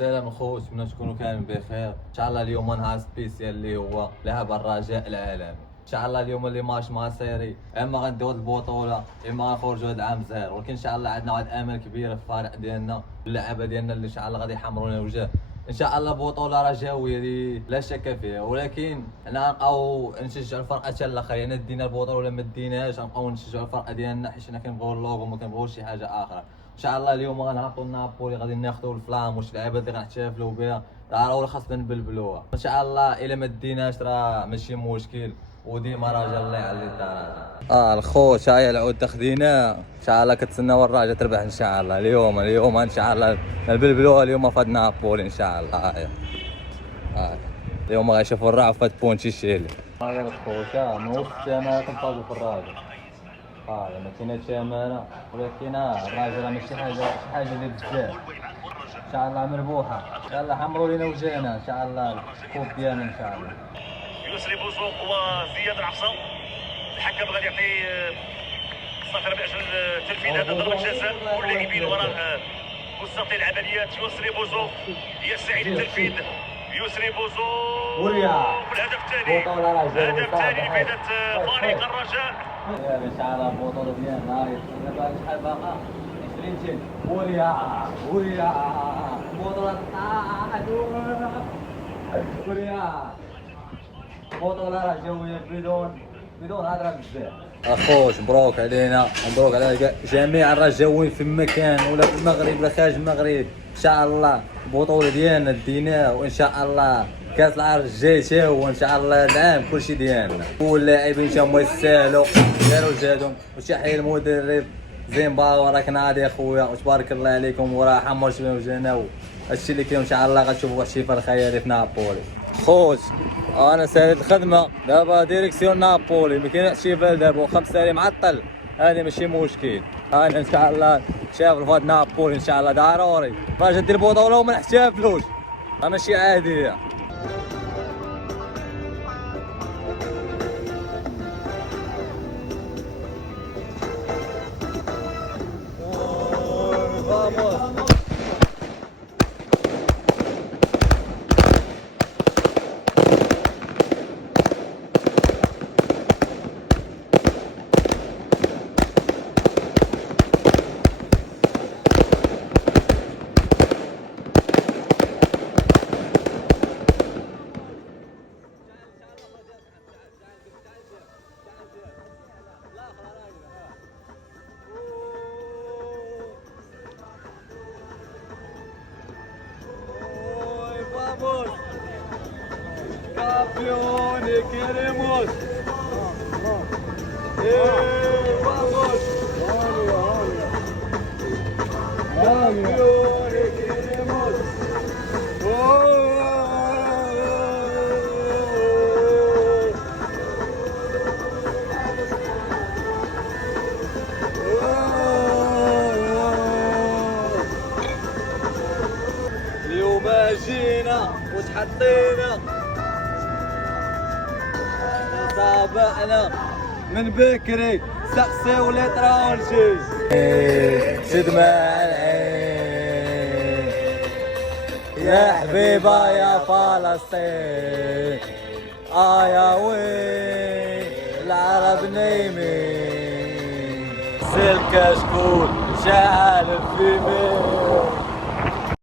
السلام اخوش، من تكونوا كاملين بخير. ان شاء الله اليوم نهار سبيسيال اللي هو لعب الرجاء العالمي. ان شاء الله اليوم اللي ماتش مصيري، اما غنديو البطوله اما غنخرجوا هذا العام زهر، ولكن ان شاء الله عندنا واحد الامل كبير في الفريق ديالنا واللعابه ديالنا اللي ان شاء الله غادي يحمروا لنا الوجه. ان شاء الله بطوله رجاويه اللي لا شك فيها، ولكن حنا غنبقاو نشجعوا الفرقه حتى الاخر. يعني دينا البطوله ولا ما ديناش غنبقاو نشجعوا الفرقه ديالنا، حيت حنا كنبغيو اللوغو وما كنبغيوش شي حاجه اخرى. ان شاء الله اليوم غنهبطوا لنابولي، غادي ناخذوا الفلام واش اللعيبه اللي غنحتفلوا بها ضروري خاصنا نبلبلوها. ان شاء الله الا ما ديناش راه ماشي مشكل، وديما راجل الله يعلي الدرجه. الخوت هاي العود خديناه، ان شاء الله كتسناو الراجا تربح ان شاء الله. اليوم ان شاء الله نبلبلوها اليوم فهاد نابولي ان شاء الله. اليوم غيشوفوا الرعب فهاد بونتي شيلي. هاي الخوت من وسط السماء كنفازوا في الراجل. ما كايناش امانه، ولكن الراجل راه ماشي شي حاجه اللي بزاف. ان شاء الله مربوحه، يلا حمروا لينا وجهنا ان شاء الله الكوب ديالنا ان شاء الله. يسري بوزوق وزياد العصا، الحكم غادي يعطي الصخره من اجل تنفيذ هذا ضربه جزاء، واللاعبين وراء مستطيل العمليات. يسري بوزوق يستعيد التنفيذ. يسري بوزوق والهدف الثاني، الهدف الثاني لفائده فريق الرجاء. ان شاء الله البطوله ديالنا دابا شحال باقا 20 سنه. وريا بطوله وريا بطوله رجاويه بدون هضره بزاف. اخوش مبروك علينا، مبروك على جميع الرجاويين في مكان ولا في المغرب ولا خارج المغرب. ان شاء الله البطوله ديالنا ديناه، وان شاء الله كاس العرب الجاي تا هو ان شاء الله العام كلشي ديالنا. واللاعبين تا هما يستاهلوا داروا جهدهم، وتحيه المدرب زيمباو راك ناضي اخويا وتبارك الله عليكم، وراه حمرت بنا وجهنا. هادشي اللي كاين ان شاء الله غتشوفوا واحد الشفاء خيالي في نابولي. خوت انا سالت الخدمه دابا ديريكسيون نابولي، ما كاين احتفال دابا وخمس سالي معطل، هذه ماشي مشكل. انا ان شاء الله شاف فهاد نابولي ان شاء الله ضروري باش ندير البطوله وما نحتفلوش، ماشي عاديه. Campeone queremos. Vamos. Campeone queremos. اليوم جينا وتحطينا تابعنا من بكري، سقسيو لي طرونجي سد مع العين يا حبيبه يا فلسطين. يا وين العرب نايمين، سلك كشكول شعل في مين.